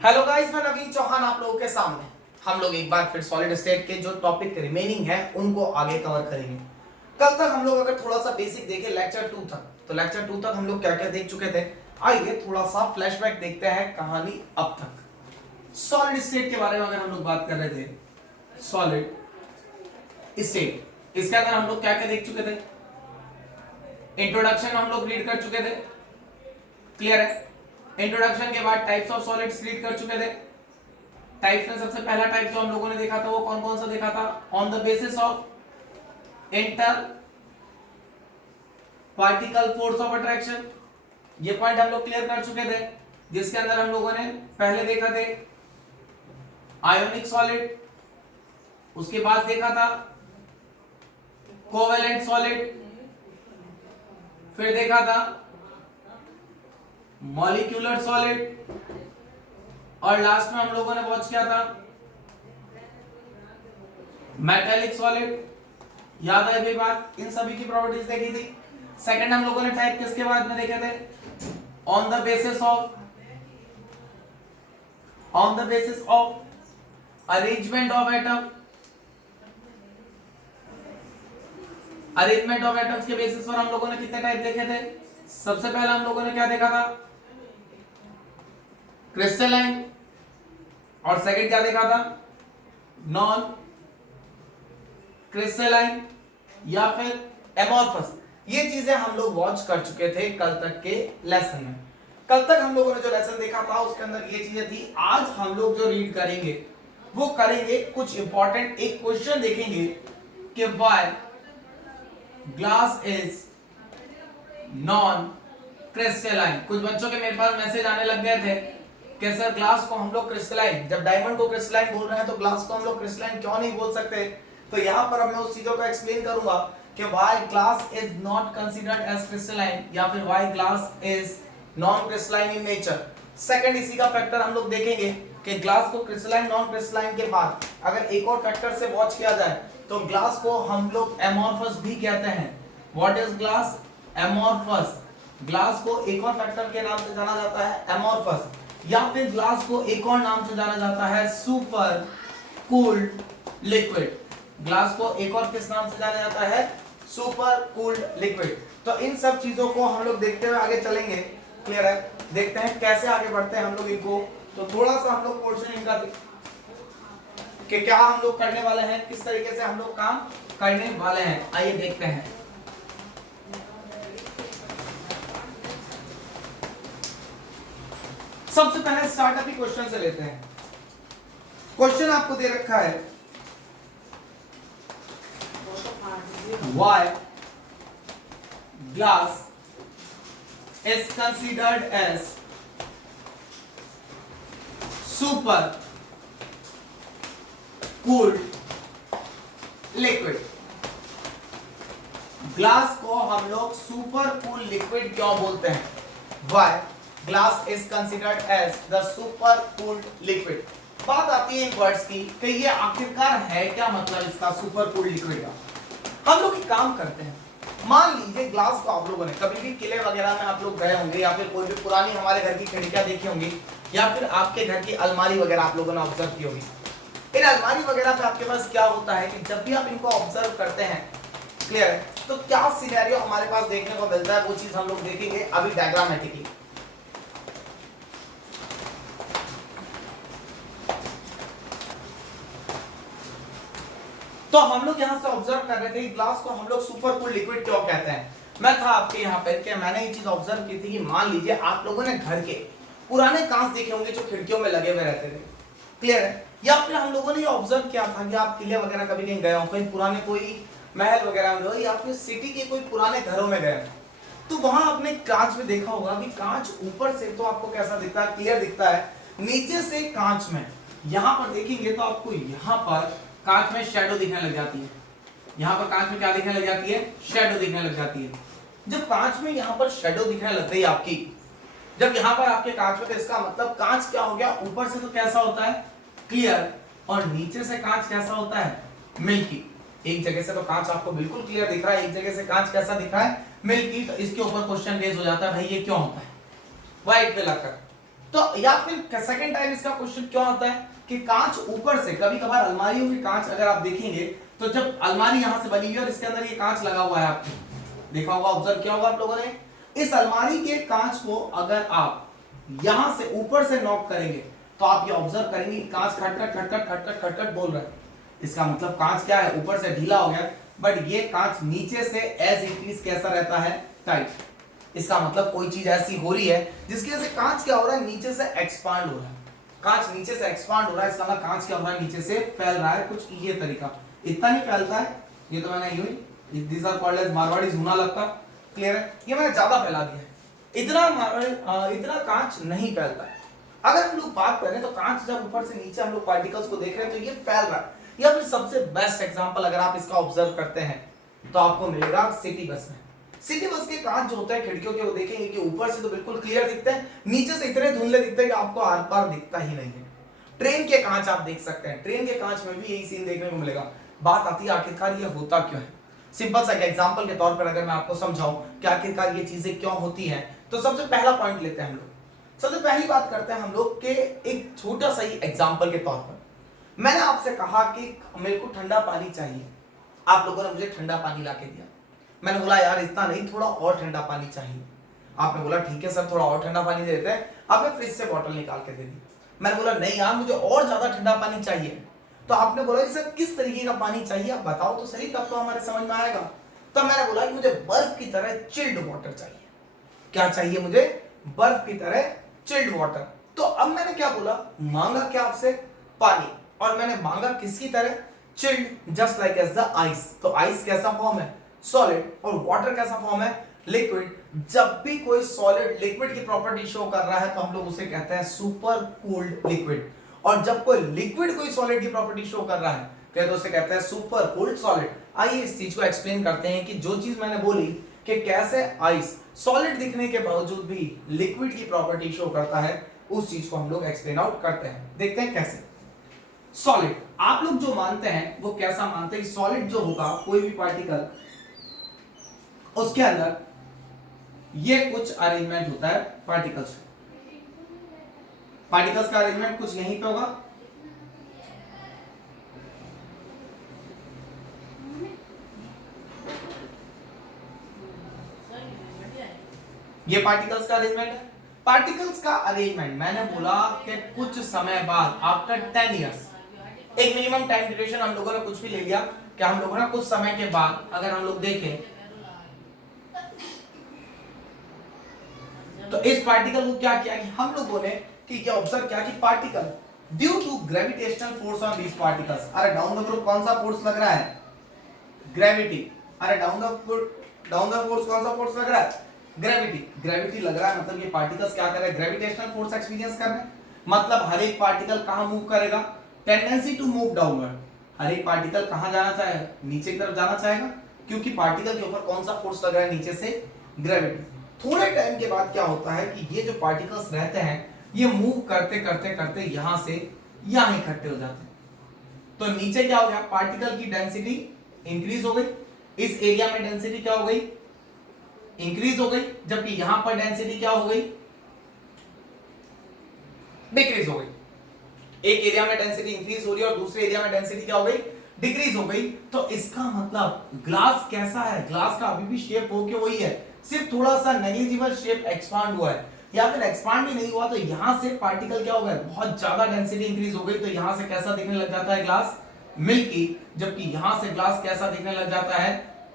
Hello guys, मैं नवीन चौहान आप लोगों के सामने। हम लोग एक बार फिर सॉलिड स्टेट के जो टॉपिक रिमेनिंग है उनको आगे कवर करेंगे। कल तक हम लोग अगर थोड़ा सा बेसिक देखें लेक्चर 2 तक, तो लेक्चर 2 तक हम लोग क्या क्या देख चुके थे। आइए थोड़ा सा फ्लैशबैक देखते हैं कहानी अब तक। सॉलिड स्टेट के बारे में अगर हम लोग बात कर रहे थे, सॉलिड स्टेट इसके अंदर हम लोग क्या क्या देख चुके थे। इंट्रोडक्शन हम लोग रीड कर चुके थे, क्लियर है। इंट्रोडक्शन के बाद टाइप्स ऑफ सॉलिड्स रीड कर चुके थे। टाइप्स में सबसे पहला टाइप जो हम लोगों ने देखा था वो कौन कौन सा देखा था, on the basis of inter particle force of attraction. ये पॉइंट हम लोग क्लियर कर चुके थे, जिसके अंदर हम लोगों ने पहले देखा थे आयोनिक सॉलिड, उसके बाद देखा था कोवेलेंट सॉलिड, फिर देखा था मॉलिक्यूलर सॉलिड, और लास्ट में हम लोगों ने वॉच किया था मेटालिक सॉलिड। याद है भी बात, इन सभी की प्रॉपर्टीज देखी थी। सेकंड हम लोगों ने टाइप किसके बाद में देखे थे, on the basis of arrangement of atom. Arrangement of atoms के बेसिस पर हम लोगों ने कितने टाइप देखे थे। सबसे पहले हम लोगों ने क्या देखा था, क्रिस्टलाइन, और सेकंड क्या देखा था, नॉन क्रिस्टलाइन या फिर एमॉर्फस। ये चीजें हम लोग वॉच कर चुके थे कल तक के लेसन में। कल तक हम लोगों ने जो लेसन देखा था उसके अंदर ये चीजें थी। आज हम लोग जो रीड करेंगे वो करेंगे कुछ इंपॉर्टेंट, एक क्वेश्चन देखेंगे कि why glass is non crystalline. कुछ बच्चों के मेरे पास मैसेज आने लग गए थे कि सर ग्लास को हम लोग क्रिस्टलाइन, जब डायमंड को क्रिस्टलाइन बोल रहे हैं तो ग्लास को हम लोग क्रिस्टलाइन क्यों नहीं बोल सकते। तो यहां पर मैं उस चीजों को एक्सप्लेन करूंगा कि why glass is not considered as crystalline या फिर why glass is non crystalline in nature. Second इसी का फैक्टर हम लोग देखेंगे कि ग्लास को क्रिस्टलाइन नॉन क्रिस्टलाइन के बाद अगर एक और फैक्टर से वॉच किया जाए तो ग्लास को हम लोग एमॉर्फस भी कहते हैं। What is glass, amorphous. Glass को एक और फैक्टर के नाम से जाना जाता है एमॉर्फस, या फिर ग्लास को एक और नाम से जाना जाता है सुपर कूल्ड लिक्विड। ग्लास को एक और किस नाम से जाना जाता है, सुपर कूल्ड लिक्विड। तो इन सब चीजों को हम लोग देखते हुए आगे चलेंगे, क्लियर है। देखते हैं कैसे आगे बढ़ते हैं हम लोग इनको। तो थोड़ा सा हम लोग पोर्शन इनका कि क्या हम लोग करने वाले हैं, किस तरीके से हम लोग काम करने वाले हैं, आइए देखते हैं। सबसे पहले स्टार्टअप ही क्वेश्चन से लेते हैं। क्वेश्चन आपको दे रखा है, why glass is considered as super cooled liquid। Glass को हम लोग सुपर कूल लिक्विड क्यों बोलते हैं, why glass is considered as the super cooled liquid. बात आती है इन वर्ड्स की कि ये आखिरकार है क्या मतलब इसका सुपर कूल्ड लिक्विड का। हम लोग एक काम करते हैं, मान लीजिए ग्लास को आप लोगों ने कभी भी किले वगैरह में आप लोग गए होंगे या फिर कोई भी पुरानी हमारे घर की खिड़कियां देखी होंगी या फिर आपके घर की अलमारी वगैरह आप लोगों ने ऑब्जर्व की होगी। इन अलमारी वगैरह पे आपके पास क्या होता है कि जब भी आप इनको ऑब्जर्व करते हैं, क्लियर है, तो क्या सिनेरियो हमारे पास देखने को मिलता है वो चीज हम लोग देखेंगे अभी डायग्रामेटिकली। तो हम लोग यहां से ऑब्जर्व कर रहे थे ग्लास को हम लोग सुपर कूल लिक्विड क्यों कहते हैं। मैं था आपके यहाँ पे कि मैंने ये चीज ऑब्जर्व की थी कि मान लीजिए आप लोगों ने घर के पुराने कांच देखे होंगे जो खिड़कियों में लगे हुए रहते थे, क्लियर है। या फिर हम लोगों ने ये ऑब्जर्व किया था कि आप किले वगैरह कभी कहीं गए हो, कहीं पुराने कोई महल वगैरह में हो या फिर सिटी के कोई पुराने घरों में गए, तो वहां आपने कांच में देखा होगा कि कांच ऊपर से तो आपको कैसा दिखता है, क्लियर दिखता है, नीचे से कांच में यहां पर देखेंगे तो आपको यहां पर कांच में शैडो दिखने लग जाती है। यहां पर कांच में क्या दिखने लग जाती है, शैडो दिखने लग जाती है। जब कांच में यहां पर शैडो दिखने लग गई आपकी, जब यहां पर आपके कांच में, तो इसका मतलब कांच क्या हो गया, ऊपर से तो कैसा होता है, क्लियर, और नीचे से कांच कैसा होता है, मिल्की। एक जगह से तो कांच आपको बिल्कुल क्लियर दिख रहा है, एक जगह से कांच कैसा दिख रहा है, मिल्की। तो इसके ऊपर क्वेश्चन रेज हो जाता है, भाई ये क्यों होता है, व्हाइट विल अकर। तो या फिर सेकंड टाइम इसका क्वेश्चन क्यों आता है कि कांच ऊपर से, कभी कभार अलमारियों की कांच अगर आप देखेंगे तो जब अलमारी यहां से बनी हुई है और इसके अंदर ये कांच लगा हुआ है, आपने देखा होगा, ऑब्जर्व किया होगा आप लोगों ने, इस अलमारी के कांच को अगर आप यहां से ऊपर से नॉक करेंगे तो आप ये ऑब्जर्व करेंगे कांच खटखट खटखट खटखट खटखट बोल रहा है। इसका मतलब कांच क्या है, ऊपर से ढीला हो गया, बट ये कांच नीचे से एज इट इज कैसा रहता है, टाइट। इसका मतलब कोई चीज ऐसी हो रही है जिसकी वजह से कांच क्या हो रहा है, नीचे से एक्सपांड हो रहा है। कांच नीचे से एक्सपांड हो रहा है, इसका मतलब कांच क्या हो रहा है, नीचे से फैल रहा है। कुछ ये तरीका, इतना नहीं फैलता है, ये तो मैंने यूं ही, this are called as Marwari झूना लगता, क्लियर है, ये मैंने ज्यादा फैला दिया है, इतना कांच नहीं फैलता है। अगर हम लोग बात करें तो कांच जब ऊपर से नीचे हम लोग पार्टिकल्स को देख रहे हैं तो ये फैल रहा है। या फिर सबसे बेस्ट एग्जांपल अगर आप इसका ऑब्जर्व करते हैं तो आपको मिलेगा सिटी बस में। सिटी बस के कांच जो होते हैं खिड़कियों के, वो देखेंगे कि ऊपर से तो बिल्कुल क्लियर दिखते हैं, नीचे से इतने धुंधले दिखते हैं कि आपको आर पार दिखता ही नहीं है। ट्रेन के कांच आप देख सकते हैं, ट्रेन के कांच में भी यही सीन देखने को मिलेगा। बात आती है आखिरकार ये होता क्यों है। सिंपल सा एग्जांपल के तौर पर अगर मैं आपको समझाऊं कि आखिरकार ये चीजें क्यों होती हैं, तो सबसे पहला पॉइंट लेते हैं हम लोग। सबसे पहली बात करते हैं हम लोग के एक छोटा सा ही एग्जांपल के तौर पर। मैंने आपसे कहा कि मेरे को ठंडा पानी चाहिए, आप लोगों ने मुझे ठंडा पानी लाके दिया। मैंने बोला यार इतना नहीं, थोड़ा और ठंडा पानी चाहिए। आपने बोला ठीक है सर, थोड़ा और ठंडा पानी दे देते हैं। आपने फ्रिज से बोतल निकाल के दे दी। मैंने बोला नहीं यार, मुझे और ज्यादा ठंडा पानी चाहिए। तो आपने बोला कि सर किस तरीके का पानी चाहिए, आप बताओ तो सही, तब तो हमारे समझ में आएगा। तब मैंने बोला कि मुझे बर्फ की तरह चिल्ड वाटर चाहिए। क्या चाहिए मुझे, बर्फ की तरह चिल्ड वाटर। तो अब मैंने क्या बोला, मांगा क्या आपसे, पानी, और मैंने मांगा किसकी तरह, chilled, just like as the ice. तो आइस कैसा फॉर्म है, सॉलिड, और वाटर कैसा फॉर्म है, लिक्विड। जब भी कोई सॉलिड लिक्विड की प्रॉपर्टी शो कर रहा है तो हम लोग उसे कहते हैं सुपर कूल्ड लिक्विड, और जब कोई लिक्विड कोई सॉलिड की प्रॉपर्टी शो कर रहा है तो उसे कहते हैं सुपर कूल्ड सॉलिड। आइए इस चीज को एक्सप्लेन करते हैं कि जो चीज मैंने बोली कि कैसे आइस सॉलिड दिखने के बावजूद भी लिक्विड की प्रॉपर्टी शो करता है, उस चीज को हम लोग एक्सप्लेन आउट करते हैं। देखते हैं कैसे। सॉलिड आप लोग जो मानते हैं वो कैसा मानते हैं, सॉलिड जो होगा कोई भी पार्टिकल, उसके अंदर ये कुछ अरेंजमेंट होता है पार्टिकल्स का अरेंजमेंट कुछ यहीं पे होगा, ये पार्टिकल्स का अरेंजमेंट है। पार्टिकल्स का अरेंजमेंट मैंने बोला कि कुछ समय बाद, आफ्टर 10 इयर्स, एक मिनिमम टाइम ड्यूरेशन हम लोगों ने कुछ भी ले लिया कि हम लोगों ने कुछ समय के बाद अगर हम लोग देखें तो इस पार्टिकल को क्या किया कि हम लोगों ने कि क्या ऑब्जर्व किया कि particle due to gravitational force on these particles, are down the group कौन सा फोर्स लग रहा है, ग्रेविटी। अरे डाउन द फोर्स कौन सा फोर्स लग रहा है, ग्रेविटी लग रहा है। मतलब ये पार्टिकल्स क्या कर रहे हैं, ग्रेविटेशनल फोर्स एक्सपीरियंस कर रहे हैं। मतलब हर एक पार्टिकल कहां मूव करेगा, टेंडेंसी टू मूव डाउनवर्ड। हर एक पार्टिकल कहां जाना चाहेगा, नीचे की तरफ जाना चाहेगा, क्योंकि पार्टिकल के ऊपर कौन सा फोर्स लग रहा है, नीचे से ग्रेविटी। थोड़े टाइम के बाद क्या होता है कि ये जो पार्टिकल्स रहते हैं ये मूव करते करते करते यहां से यहां इकट्ठे हो जाते हैं। तो नीचे क्या हो गया, पार्टिकल की डेंसिटी इंक्रीज हो गई, इस एरिया में डेंसिटी क्या हो गई, इंक्रीज हो गई, जबकि यहां पर डेंसिटी क्या हो गई, डिक्रीज हो गई। एक एरिया में डेंसिटी इंक्रीज हो रही है और दूसरे एरिया में डेंसिटी क्या हो गई, डिक्रीज हो गई। तो इसका मतलब ग्लास कैसा है, ग्लास का अभी भी शेप हो के वही है, सिर्फ थोड़ा सा नेग्लिजिबल शेप एक्सपांड हुआ है, या फिर एक्सपांड भी नहीं हुआ तो यहां से पार्टिकल क्या हो गया, बहुत ज्यादा डेंसिटी इंक्रीज हो गई। तो यहां से कैसा दिखने लग जाता है ग्लास, मिल्की, जबकि यहां से ग्लास कैसा दिखने लग जाता है,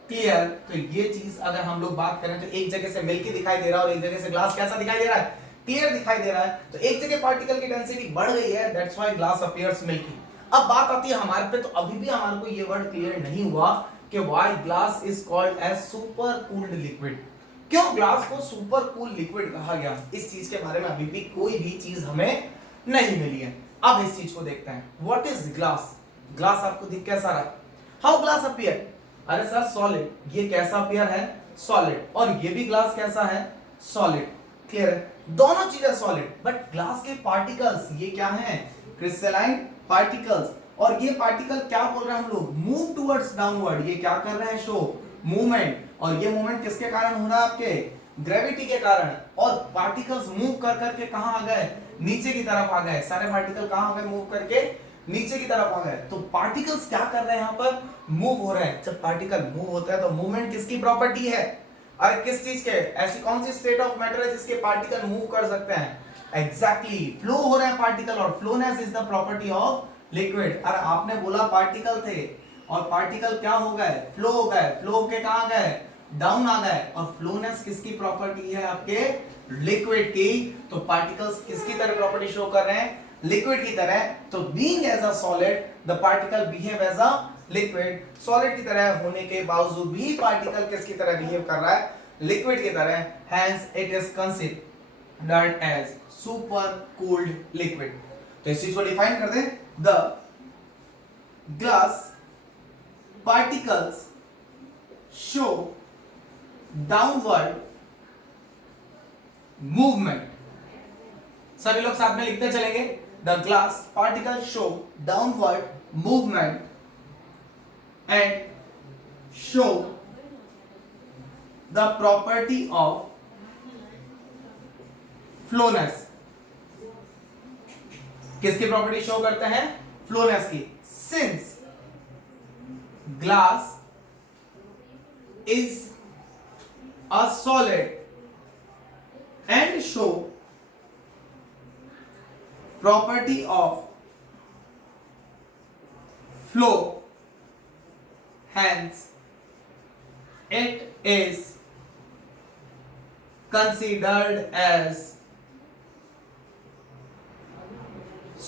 क्लियर। तो ये चीज अगर हम लोग बात करें तो एक जगह से मिल्की दिखाई दे रहा है और एक जगह से ग्लास कैसा दिखाई दे रहा है, क्लियर दिखाई दे रहा है। तो एक जगह पार्टिकल की डेंसिटी बढ़ गई है, that's why glass appears milky. अब बात आती है हमारे पे, तो अभी भी हमारे को ये वर्ड क्लियर नहीं हुआ कि why glass is called as super cooled liquid. क्यों ग्लास को सुपर कूल लिक्विड कहा गया, इस चीज के बारे में अभी भी कोई भी चीज हमें नहीं मिली है। अब इस चीज को देखते हैं, व्हाट इज ग्लास। ग्लास आपको दिख कैसा रहा है, हाउ ग्लास अपीयर, अरे सर सॉलिड, ये कैसा अपीयर है, सॉलिड, और ये भी ग्लास कैसा है, सॉलिड, क्लियर है, दोनों चीजें सॉलिड। बट ग्लास के पार्टिकल्स ये क्या हैं, क्रिस्टलाइन पार्टिकल्स, और ये पार्टिकल क्या बोल रहे हैं हम लोग, मूव टुवर्ड्स डाउनवर्ड, ये क्या कर रहे हैं, शो मूवमेंट, और ये मूवमेंट किसके कारण हो रहा है, आपके ग्रेविटी के कारण, और पार्टिकल्स मूव कर करके कहां आ गए, नीचे की तरफ आ गए। सारे पार्टिकल कहां आ गए, मूव करके नीचे की तरफ आ गए। तो पार्टिकल्स क्या कर रहे हैं, यहां पर मूव हो रहे हैं। जब पार्टिकल मूव होता है तो मूवमेंट किसकी प्रॉपर्टी है, और किस चीज के, ऐसी कौन सी स्टेट ऑफ मैटर है जिसके पार्टिकल मूव कर सकते हैं, एग्जैक्टली फ्लो हो रहा है पार्टिकल, और flowness is the property of liquid. और आपने बोला पार्टिकल थे, और पार्टिकल क्या हो गए, फ्लो हो गए, फ्लो होके कहां गए, डाउन आ गए। और फ्लोनेस किसकी प्रॉपर्टी है, आपके लिक्विड की। तो पार्टिकल्स किसकी तरह प्रॉपर्टी शो कर रहे हैं, लिक्विड की तरह। तो being as a solid the particle behave as a liquid. Solid की तरह होने के बावजूद भी पार्टिकल किसकी तरह बिहेव कर रहा है, लिक्विड की तरह। Hence it is considered as super cooled liquid. तो इस चीज को डिफाइन कर दें, the glass particles show downward movement। सभी लोग साथ में लिखते चलेंगे, the glass particles show downward movement and show the property of फ्लोनेस। किसकी प्रॉपर्टी शो करते हैं, फ्लोनेस की। Since glass is a solid and show property of flow, hence it is considered as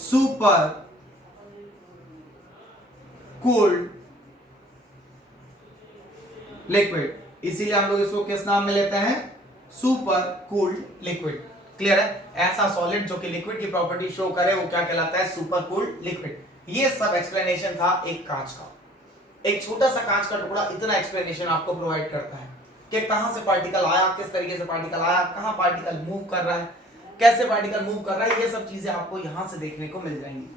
super cooled liquid. इसीलिए हम लोग इसको किस नाम में लेते हैं, सुपर कूल्ड लिक्विड। क्लियर है, ऐसा सॉलिड जो कि लिक्विड की प्रॉपर्टी शो करे वो क्या कहलाता है, सुपर कूल्ड लिक्विड। ये सब एक्सप्लेनेशन था एक कांच का। एक छोटा सा कांच का टुकड़ा इतना एक्सप्लेनेशन आपको प्रोवाइड करता है कि कहां से पार्टिकल आया, किस तरीके से पार्टिकल आया, कहां पार्टिकल मूव कर रहा है, कैसे पार्टिकल मूव कर रहा है। ये सब चीजें आपको यहां से देखने को मिल जाएंगी।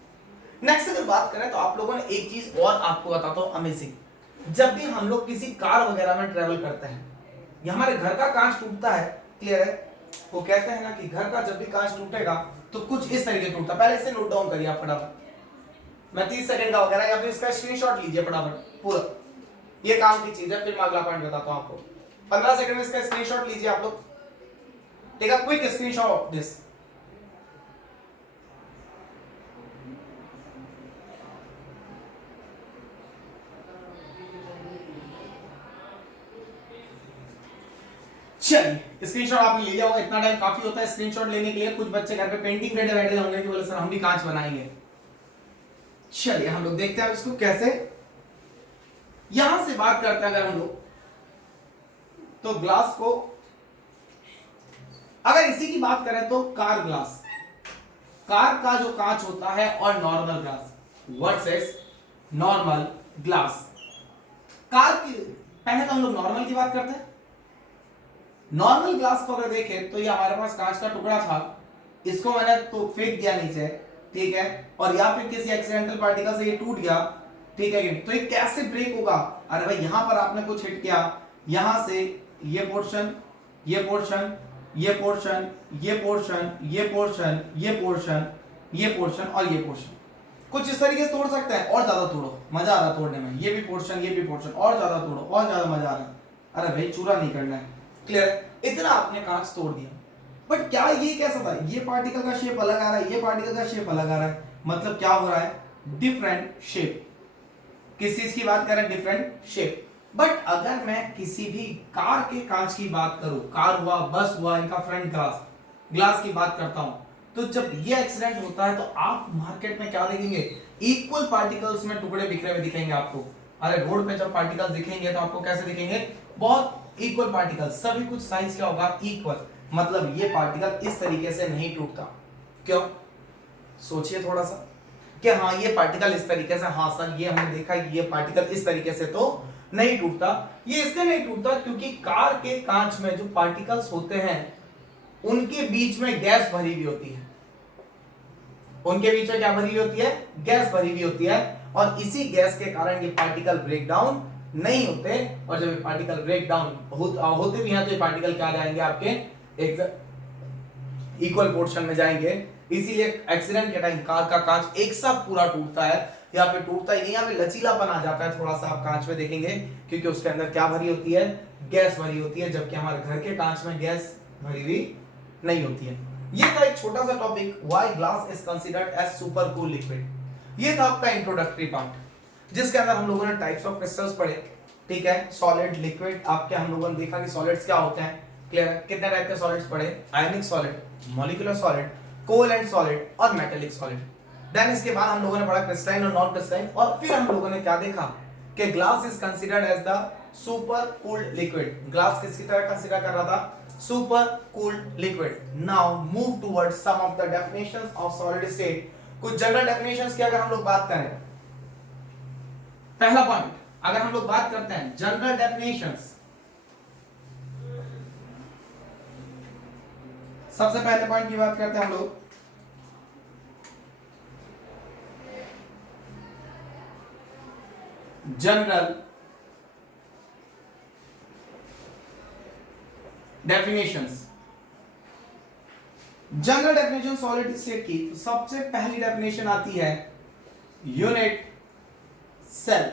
नेक्स्ट अगर बात करें तो आप लोगों ने एक चीज और आपको बताता हूं अमेजिंग। जब भी हम लोग किसी कार वगैरह में ट्रेवल करते हैं, या हमारे घर का कांच टूटता है, क्लियर है, वो कहते हैं ना कि घर का जब भी कांच टूटेगा तो कुछ इस तरीके टूटता है। पहले इसे नोट डाउन करिए आप फटाफट, मैं 30 सेकंड का वगैरह, या फिर इसका स्क्रीनशॉट लीजिए फटाफट पूरा। ये काम की चीज है, फिर मैं अगला पॉइंट बताता हूं आपको। 15 सेकंड में इसका स्क्रीनशॉट लीजिए आप लोग, take a quick screenshot of this. चलिए स्क्रीनशॉट आपने ले लिया होगा, इतना टाइम काफी होता है स्क्रीनशॉट लेने के लिए। कुछ बच्चे घर पे पेंटिंग करने बैठे होंगे कि बोले सर हम भी कांच बनाएंगे। चलिए हम लोग देखते हैं इसको कैसे। यहां से बात करते हैं अगर हम लोग, तो ग्लास को अगर इसी की बात करें तो कार ग्लास, कार का जो कांच होता है, और normal glass versus normal glass. Car की पहले तो हम लोग नॉर्मल की बात करते हैं। नॉर्मल ग्लास को अगर देखें तो ये हमारे पास कांच का टुकड़ा था, इसको मैंने तो फेंक दिया नीचे, ठीक है, और या फिर किसी एक्सीडेंटल पार्टिकल से ये टूट गया, ठीक है कि नहीं। तो ये कैसे ब्रेक होगा, अरे भाई यहां पर आपने कुछ हिट किया, यहां से ये पोर्शन, ये पोर्शन, ये पोर्शन, ये पोर्शन, ये पोर्शन, ये पोर्शन, ये पोर्शन और ये पोर्शन, कुछ इस तरीके से तोड़ सकते हैं। और ज्यादा तोड़ो, मजा आ रहा है तोड़ने में, ये भी पोर्शन, ये भी पोर्शन, और ज्यादा तोड़ो, और ज्यादा मजा आ रहा है। अरे भाई चूरा नहीं करना है, क्लियर, इतना आपने कांच तोड़ दिया। बट क्या ये कैसा था, ये पार्टिकल का शेप अलग आ रहा है, ये पार्टिकल का शेप अलग आ रहा है, मतलब क्या हो रहा है, डिफरेंट शेप। किस चीज की बात कर रहे हैं, डिफरेंट शेप। बट अगर मैं किसी भी कार के कांच की बात करूं, कार हुआ, बस हुआ, इनका फ्रंट ग्लास, ग्लास की बात करता हूं, तो जब ये एक्सीडेंट होता है तो आप मार्केट में क्या देखेंगे, इक्वल पार्टिकल्स में टुकड़े बिखरे हुए दिखेंगे आपको। अरे रोड पे जब पार्टिकल्स दिखेंगे तो आपको कैसे दिखेंगे, बहुत इक्वल पार्टिकल्स, सभी कुछ साइज क्या होगा, इक्वल। मतलब ये पार्टिकल इस तरीके से नहीं टूटता। क्यों, सोचिए थोड़ा सा कि हाँ ये पार्टिकल इस तरीके से, हाँ सर ये हमने देखा ये पार्टिकल इस तरीके से तो नहीं टूटता। ये इसलिए नहीं टूटता क्योंकि कार के कांच में जो पार्टिकल्स होते हैं उनके बीच में गैस भरी हुई होती है, उनके बीच में क्या भरी हुई होती है, गैस भरी हुई होती है, और इसी गैस के कारण ये पार्टिकल ब्रेक डाउन नहीं होते, और जब ये पार्टिकल ब्रेक डाउन होते भी हैं तो ये पार्टिकल क्या जाएंगे आपके एक इक्वल पोर्शन में जाएंगे। इसीलिए एक्सीडेंट के टाइम कार का कांच एक साथ पूरा टूटता है, या फिर टूटता ही नहीं, यहाँ पे लचीलापन आ जाता है थोड़ा सा, आप कांच में देखेंगे, क्योंकि उसके अंदर क्या भरी होती है, गैस भरी होती है, जबकि हमारे घर के कांच में गैस भरी हुई नहीं होती है। ये था एक छोटा सा topic, why glass is considered as super cool liquid. ये था आपका इंट्रोडक्टरी पार्ट, जिसके अंदर हम लोगों ने टाइप्स ऑफ क्रिस्टल्स पढ़े, ठीक है, सॉलिड, लिक्विड, आपके हम लोगों ने देखा कि सॉलिड्स क्या होते हैं, क्लियर है, कितने टाइप के सॉलिड्स पढ़े, आयनिक solid, molecular solid, covalent solid और मेटेलिक सॉलिड। देन इसके बाद हम लोगों ने पढ़ा क्रिस्टलाइन और नॉन क्रिस्टलाइन, और फिर हम लोगों ने क्या देखा कि glass is considered as the super cooled liquid. Glass किसकी तरह कंसीडर कर रहा था, super cooled liquid. Now move towards some of the definitions of solid state. कुछ जनरल डेफिनेशंस की अगर हम लोग बात करें, पहला पॉइंट अगर हम लोग बात करते हैं जनरल डेफिनेशंस, सबसे पहले पॉइंट की बात करते हैं हम लोग, general definitions. General definition solid state की, तो सबसे पहली डेफिनेशन आती है यूनिट सेल।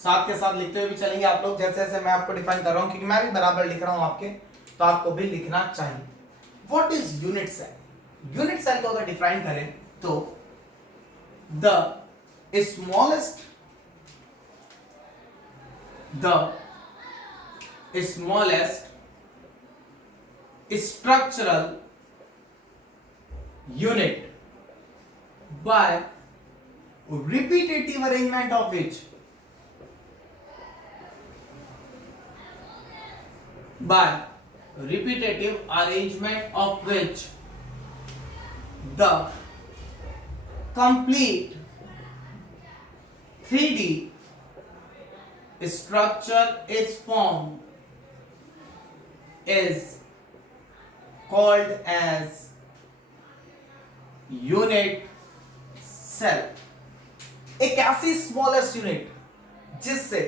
साथ के साथ लिखते हुए भी चलेंगे आप लोग, जैसे जैसे मैं आपको डिफाइन कर रहा हूं, क्योंकि मैं भी बराबर लिख रहा हूं आपके, तो आपको भी लिखना चाहिए। What is unit cell? Unit cell को अगर डिफाइन करें तो the smallest structural unit by repetitive arrangement of which the complete 3D structure is formed is called as unit cell। एक ऐसी स्मॉलेस्ट यूनिट जिससे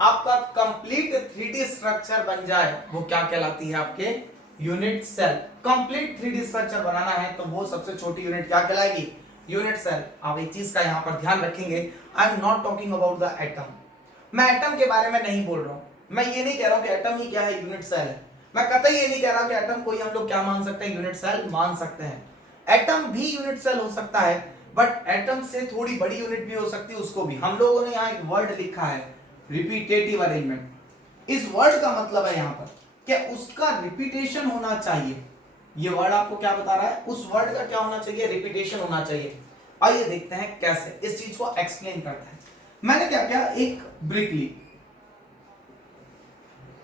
आपका कंप्लीट 3D स्ट्रक्चर बन जाए, वो क्या कहलाती है, आपके unit cell. Complete 3D structure बनाना है तो वो सबसे छोटी यूनिट क्या कहलाएगी, यूनिट सेल। आप एक चीज का यहां पर ध्यान रखेंगे, I am not talking about the atom. मैं एटम के बारे में नहीं बोल रहा हूं, मैं ये नहीं कह रहा हूं कि एटम ही क्या है, यूनिट सेल है। मैं कतई ये नहीं कह रहा कि एटम को ही हम लोग क्या मान सकते हैं, यूनिट सेल मान सकते हैं। एटम भी यूनिट सेल हो सकता है, बट एटम से थोड़ी बड़ी यूनिट भी हो सकती है, उसको भी। हम लोगों ने यहाँ एक वर्ड लिखा है रिपीटेटिव अरेंजमेंट। इस वर्ड का मतलब है यहाँ पर कि उसका रिपीटेशन होना चाहिए। ये वर्ड आपको क्या बता रहा है, उस वर्ड का क्या होना चाहिए, रिपीटेशन होना चाहिए। आइए देखते हैं कैसे इस चीज को एक्सप्लेन करते हैं। मैंने क्या किया, एक ब्रिक ली।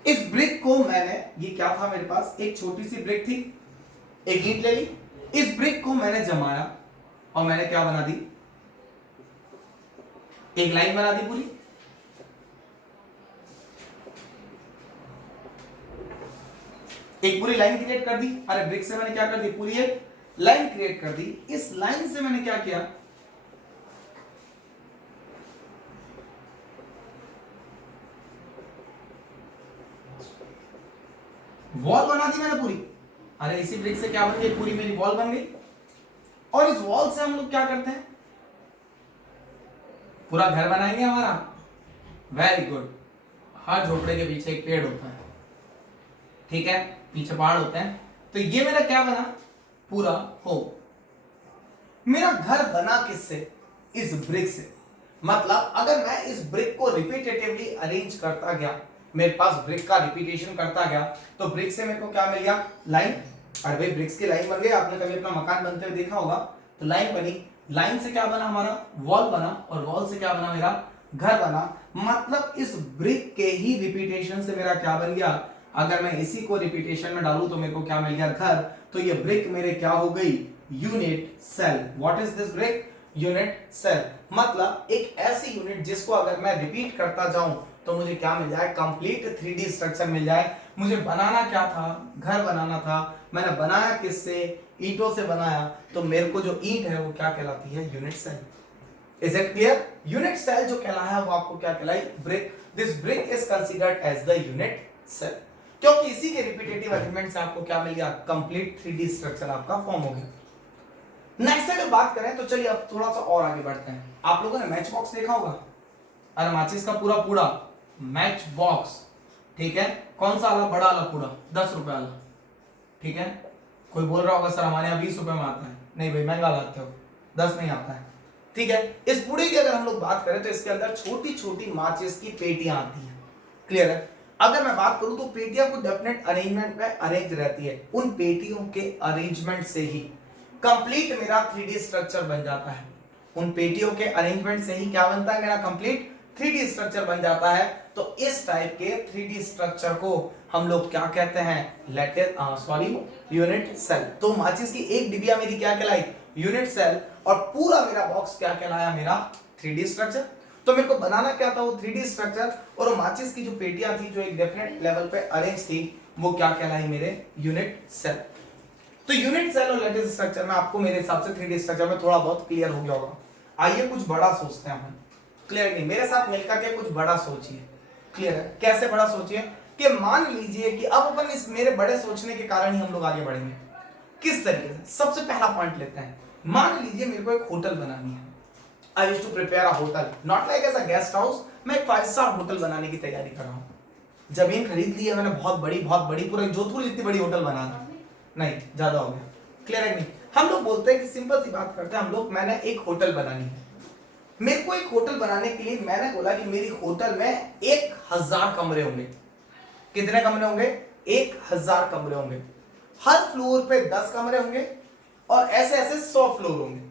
इस ब्रिक को मैंने, ये क्या था मेरे पास, एक छोटी सी ब्रिक थी, एक ईंट ले ली। इस ब्रिक को मैंने जमाया और मैंने क्या बना दी, एक लाइन बना दी पूरी। एक पूरी लाइन क्रिएट कर दी। अरे ब्रिक से मैंने क्या कर दी, पूरी एक लाइन क्रिएट कर दी। इस लाइन से मैंने क्या किया, वॉल बना दी मैंने पूरी। अरे इसी ब्रिक से क्या बन गई, पूरी मेरी वॉल बन गई। और इस वॉल से हम लोग क्या करते हैं, पूरा घर बनाएंगे हमारा। Very good. हर झोपड़े के पीछे एक पेड़ होता है, ठीक है, पीछे पहाड़ होते हैं। तो ये मेरा क्या बना, पूरा हो। मेरा घर बना किससे, इस ब्रिक से। मतलब अगर मैं इस ब्रिक को रिपीटेटिवली अरेंज करता गया, मेरे पास ब्रिक का रिपीटेशन करता गया, तो ब्रिक से मेरे को क्या मिल गया, लाइन। अरे भाई ब्रिक्स की लाइन बन गई, आपने कभी अपना मकान बनते हुए देखा होगा, तो लाइन बनी। लाइन से क्या बना, हमारा वॉल बना, और वॉल से क्या बना, मेरा घर बना। मतलब इस ब्रिक के ही रिपीटेशन से मेरा क्या बन गया, अगर मैं इसी को रिपीटेशन में डालूं तो मेरे को क्या मिल गया, घर। तो ये ब्रिक मेरे क्या हो गई, unit cell. What is this brick, unit cell. मतलब एक ऐसी यूनिट जिसको अगर मैं रिपीट करता जाऊं तो मुझे क्या मिल जाए, कंप्लीट 3D स्ट्रक्चर मिल जाए। मुझे बनाना क्या था, घर बनाना था। मैंने बनाया किससे, ईंटों से बनाया। तो मेरे को जो ईंट है वो क्या कहलाती है, unit cell. Is it clear? Unit cell जो कहलाया वो आपको क्या कहलाई? Brick. This brick is considered as the unit cell, क्योंकि इसी के रिपीटेटिव एलिमेंट से आपको क्या मिल गया? कंप्लीट 3D स्ट्रक्चर आपका फॉर्म हो गया। नेक्स्ट अगर बात करें तो चलिए अब थोड़ा सा और आगे बढ़ते हैं। आप लोगों ने मैच बॉक्स देखा होगा, अरे माचिस का पूरा पूरा मैच बॉक्स, ठीक है? कौन सा वाला? बड़ा वाला पूरा 10 रुपए वाला, ठीक है? कोई बोल रहा होगा सर हमारे यहाँ 20 रुपए में आता है। नहीं भाई, महंगा लाते हो, 10 नहीं आता है, ठीक है? इस पूरे की अगर हम लोग बात करें तो इसके अंदर छोटी छोटी माचिस की पेटियां आती हैं, क्लियर है? अगर मैं बात करूं तो पेटियां को डेफिनेट अरेंजमेंट में अरेंज रहती है, उन पेटियों के अरेंजमेंट से ही कंप्लीट मेरा 3D स्ट्रक्चर बन जाता है। उन पेटियों के अरेंजमेंट से ही क्या बनता है? मेरा कंप्लीट 3D स्ट्रक्चर बन जाता है। तो इस टाइप के 3D स्ट्रक्चर को हम लोग क्या कहते हैं? Unit cell. तो माचिस की एक डिबिया मेरी क्या कहलाई? Unit cell. और पूरा मेरा बॉक्स क्या कहलाया? मेरा 3D स्ट्रक्चर। तो मेरे को बनाना क्या था? वो 3D स्ट्रक्चर। और वो माचिस की जो पेटियां थी जो एक डेफिनेट लेवल पे अरेंज थी, वो क्या कहलाई? मेरे यूनिट सेल। तो यूनिट सेल और लैटिस स्ट्रक्चर में आपको मेरे हिसाब से 3D स्ट्रक्चर में थोड़ा बहुत क्लियर हो गया होगा। आइए कुछ बड़ा सोचते हैं हम, क्लियर नहीं? मेरे साथ मिलकर के कुछ बड़ा सोचिए, क्लियर है? कैसे बड़ा सोचिए कि मान लीजिए कि अब अपन इस मेरे बड़े सोचने के कारण ही हम लोग आगे बढ़ेंगे। किस तरीके से? सबसे पहला पॉइंट लेते हैं। मान लीजिए मेरे को एक होटल बनानी है। I wish to prepare a hotel, not like as a guest house. मैं एक 5 स्टार होटल बनाने की तैयारी कर रहा हूँ। जमीन खरीद ली है मैंने, बहुत बड़ी पूरा जोधपुर जितनी बड़ी होटल बना दी। नहीं, ज्यादा हो गया, क्लियर है? नहीं, हम लोग बोलते हैं कि सिंपल सी बात करते हैं हम लोग, मैंने एक होटल बनानी है। मेरे को एक होटल बनाने के लिए मैंने बोला कि मेरी होटल में 1000 कमरे होंगे। कितने कमरे होंगे? 1000 कमरे होंगे। हर फ्लोर पे 10 कमरे होंगे और ऐसे ऐसे 100 फ्लोर होंगे।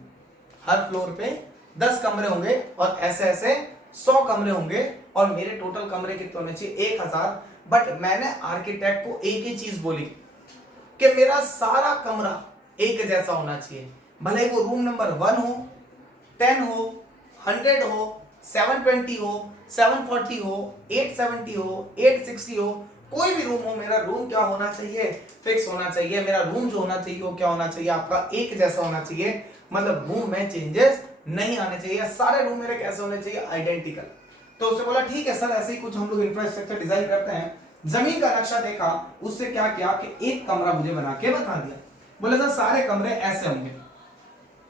हर फ्लोर पे 10 कमरे होंगे और ऐसे ऐसे 100 कमरे होंगे। और मेरे टोटल कमरे कितने होने चाहिए? 1000। बट मैंने आर्किटेक्ट को एक ही चीज बोली कि मेरा सारा कमरा एक जैसा होना चाहिए, भले वो रूम नंबर 1 हो, 10 हो, 100 हो, 720 हो, 740 हो, 870 हो, 860 हो, कोई भी रूम हो, मेरा रूम क्या होना चाहिए? फिक्स होना चाहिए। मेरा रूम जो होना चाहिए वो क्या होना चाहिए? आपका एक जैसा होना चाहिए। मतलब रूम में चेंजेस नहीं आने चाहिए। सारे रूम मेरे कैसे होने चाहिए? आइडेंटिकल। तो उसने बोला ठीक है सर, ऐसे ही कुछ हम लोग इंफ्रास्ट्रक्चर डिजाइन करते हैं। जमीन का नक्शा देखा, उससे क्या किया कि एक कमरा मुझे बना के बता दिया। बोले सर सारे कमरे ऐसे होंगे।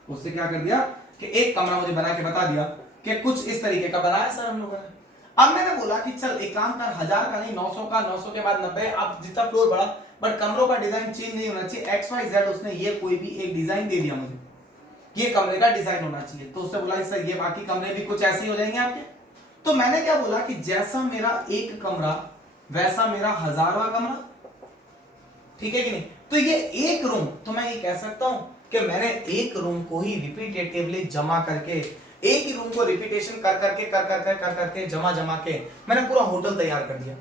उससे क्या कर दिया कि एक कमरा मुझे बना के बता दिया कि कुछ इस तरीके का बनाया सर हम लोगों ने। अब मैंने बोला कि चल एक काम कर, 1000 का नहीं, 900 का, 900 के बाद 90, अब जितना फ्लोर बढ़ा, बट कमरों का डिजाइन चेंज नहीं होना चाहिए। XYZ उसने ये कोई भी एक डिजाइन दे दिया मुझे, ये कमरे का डिजाइन होना चाहिए। तो उससे बोला सर ये बाकी कमरे भी कुछ ऐसे ही हो जाएंगे आपके। तो मैंने क्या बोला कि जैसा मेरा एक कमरा वैसा मेरा 1000वां कमरा, ठीक है कि नहीं? तो ये एक रूम, तो मैं ये कह सकता हूं कि मैंने एक रूम को ही रिपीटेटिवली जमा करके, एक ही रूम को रिपीटेशन कर करके जमा के मैंने पूरा होटल तैयार कर दिया,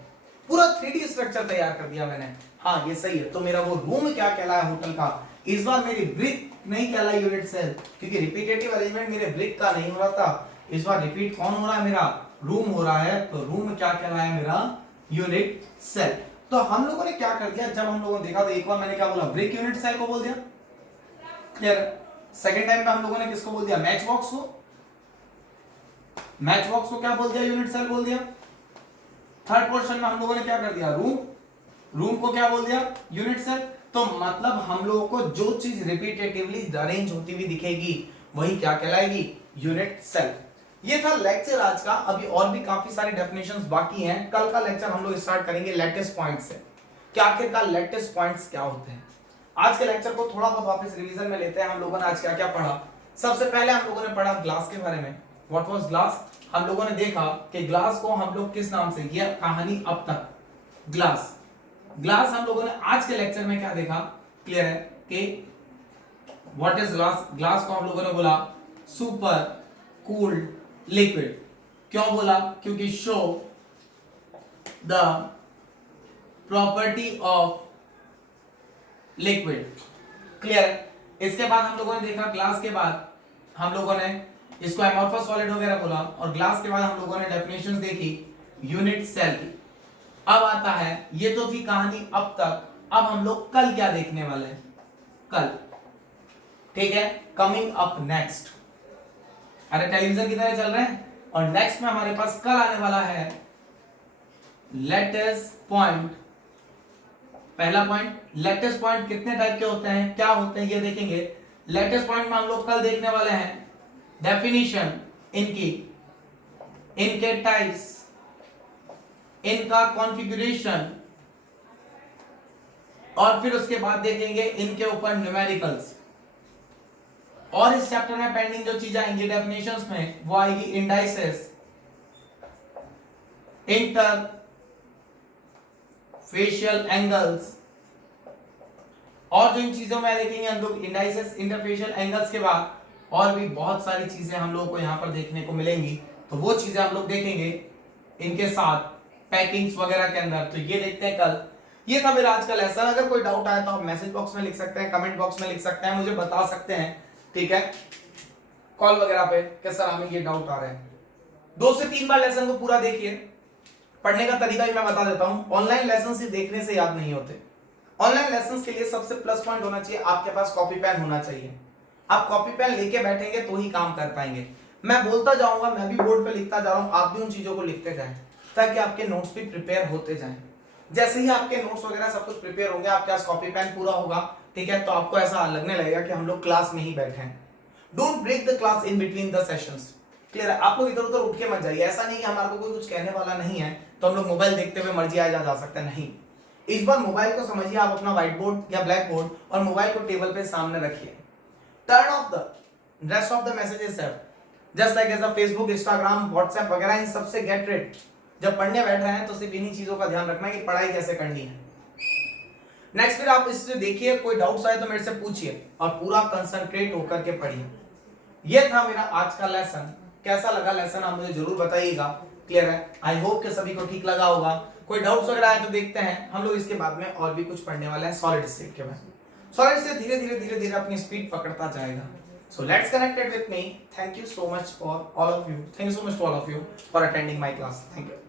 पूरा 3D स्ट्रक्चर तैयार कर दिया मैंने। हाँ ये सही है। तो मेरा वो रूम क्या कहलाया होटल का? इस बार मेरी ब्रिक नहीं कहलाई यूनिट सेल, क्योंकि रिपीटेटिव अरेंजमेंट मेरे ब्रिक का नहीं हो रहा था। इस बार रिपीट कौन हो रहा है? मेरा रूम हो रहा है। तो रूम क्या कहलाया? मेरा यूनिट सेल। तो हम लोगों ने क्या कर दिया, जब हम लोगों ने देखा तो एक बार मैंने क्या बोला? ब्रिक यूनिट सेल को बोल दिया, क्लियर है? सेकंड टाइम में हम लोगों ने किसको बोल दिया? मैच बॉक्स को। मैच बॉक्स को क्या बोल दिया? यूनिट सेल बोल दिया। थर्ड पोर्शन में हम लोगों ने क्या कर दिया? रूम को क्या बोल दिया? Unit cell. तो मतलब हम लोगों को जो चीज रिपीटेटिवली अरेंज होती हुई दिखेगी वही क्या कहलाएगी? Unit cell. ये था लेक्चर आज का। अभी और भी काफी सारी डेफिनेशंस बाकी हैं। कल का लेक्चर हम लोग स्टार्ट करेंगे लैटिस पॉइंट से, कि आखिरकार लैटिस पॉइंट्स क्या होते हैं। आज के लेक्चर को थोड़ा बहुत वापस रिवीजन में लेते हैं। हम लोगों ने आज क्या क्या पढ़ा? सबसे पहले हम लोगों ने पढ़ा ग्लास के बारे में। What was glass? हम लोगों ने देखा कि ग्लास को हम लोग किस नाम से, ये कहानी अब तक ग्लास। हम लोगों ने आज के लेक्चर में क्या देखा? क्लियर है कि व्हाट इज ग्लास? ग्लास को हम लोगों ने बोला सुपर कूल्ड लिक्विड। क्यों बोला? क्योंकि show the property of liquid. Clear है? इसके बाद हम लोगों ने देखा, ग्लास के बाद हम लोगों ने इसको एमोर्फस सॉलिड वगैरह बोला, और ग्लास के बाद हम लोगों ने डेफिनेशंस देखी यूनिट सेल की। अब आता है, ये तो थी कहानी अब तक। अब हम लोग कल क्या देखने वाले हैं? कल, ठीक है, कमिंग अप नेक्स्ट, अरे टेलीविजन की तरह चल रहे हैं। और नेक्स्ट में हमारे पास कल आने वाला है लेटेस्ट पॉइंट। पहला पॉइंट, लेटेस्ट पॉइंट कितने टाइप के होते हैं, क्या होते हैं, ये देखेंगे। लेटेस्ट पॉइंट में हम लोग कल देखने वाले हैं डेफिनेशन इनकी, इनके टाइप्स, इनका कॉन्फ़िगरेशन, और फिर उसके बाद देखेंगे इनके ऊपर न्यूमेरिकल्स। और इस चैप्टर में पेंडिंग जो चीजें आएंगी डेफिनेशंस में, वो आएगी इंडाइसेस, इंटर फेशियल एंगल्स। और जो इन चीजों में देखेंगे हम लोग इंडाइसेस, इंटरफेशियल एंगल्स के बाद और भी बहुत सारी चीजें हम लोगों को यहाँ पर देखने को मिलेंगी। तो वो चीजें हम लोग देखेंगे इनके साथ पैकिंग्स वगैरह के अंदर। तो ये देखते हैं कल। ये था मेरा आज का लेसन। अगर कोई डाउट आया तो आप मैसेज बॉक्स में लिख सकते हैं, कमेंट बॉक्स में लिख सकते हैं, मुझे बता सकते हैं, ठीक है, कॉल वगैरह पे कि सर हमें ये डाउट आ रहा है। 2 से 3 बार लेसन को पूरा देखिए। पढ़ने का तरीका भी मैं बता देता हूं। ऑनलाइन लेसन सिर्फ देखने से याद नहीं होते। ऑनलाइन लेसन के लिए सबसे प्लस पॉइंट होना चाहिए, आपके पास कॉपी पेन होना चाहिए। आप कॉपी पेन लेके बैठेंगे तो ही काम कर पाएंगे। मैं बोलता जाऊंगा, मैं भी बोर्ड पे लिखता जा रहा हूं, आप भी उन चीजों को लिखते जाएं ताकि आपके नोट्स भी प्रिपेयर होते जाएं। जैसे ही आपके नोट्स वगैरह सब कुछ प्रिपेयर होंगे, आपके पास कॉपी पेन पूरा होगा, ठीक है, तो आपको ऐसा लगने लगेगा कि हम लोग क्लास में ही बैठे हैं। Don't break the class in between the sessions. Clear है? आप लोग इधर उधर उठ के मत जाइए। ऐसा नहीं है हमारे को कोई कुछ कहने वाला नहीं है तो हम लोग मोबाइल देखते हुए मर्जी आया जा सकता है, नहीं। इस बार मोबाइल को समझिए, आप अपना व्हाइट बोर्ड या ब्लैक बोर्ड और मोबाइल को टेबल पे सामने रखिए। Turn off the rest of the messages just like as Facebook, Instagram, WhatsApp वगैरह, इन सबसे गेट रेड। जब पढ़ने बैठ रहे हैं तो सिर्फ इन्हीं चीजों का ध्यान रखना है कि पढ़ाई कैसे करनी है। नेक्स्ट फिर आप इससे देखिए, कोई डाउट्स आए तो मेरे से पूछिए और पूरा कंसंट्रेट होकर के पढ़िए। ये था मेरा आज का लेसन। कैसा लगा लेसन आप मुझे जरूर बताइएगा। क्लियर है? आई होप कि सभी को ठीक लगा होगा। कोई डाउट्स वगैरह आए तो देखते हैं हम लोग। इसके बाद में और भी कुछ पढ़ने वाले हैं सॉलिड स्टेट के बारे में। सॉलिड स्टेट धीरे धीरे अपनी स्पीड पकड़ता जाएगा। So let's connected with me. Thank you so much for all of you. Thank you so much to all of you for attending my class. Thank you.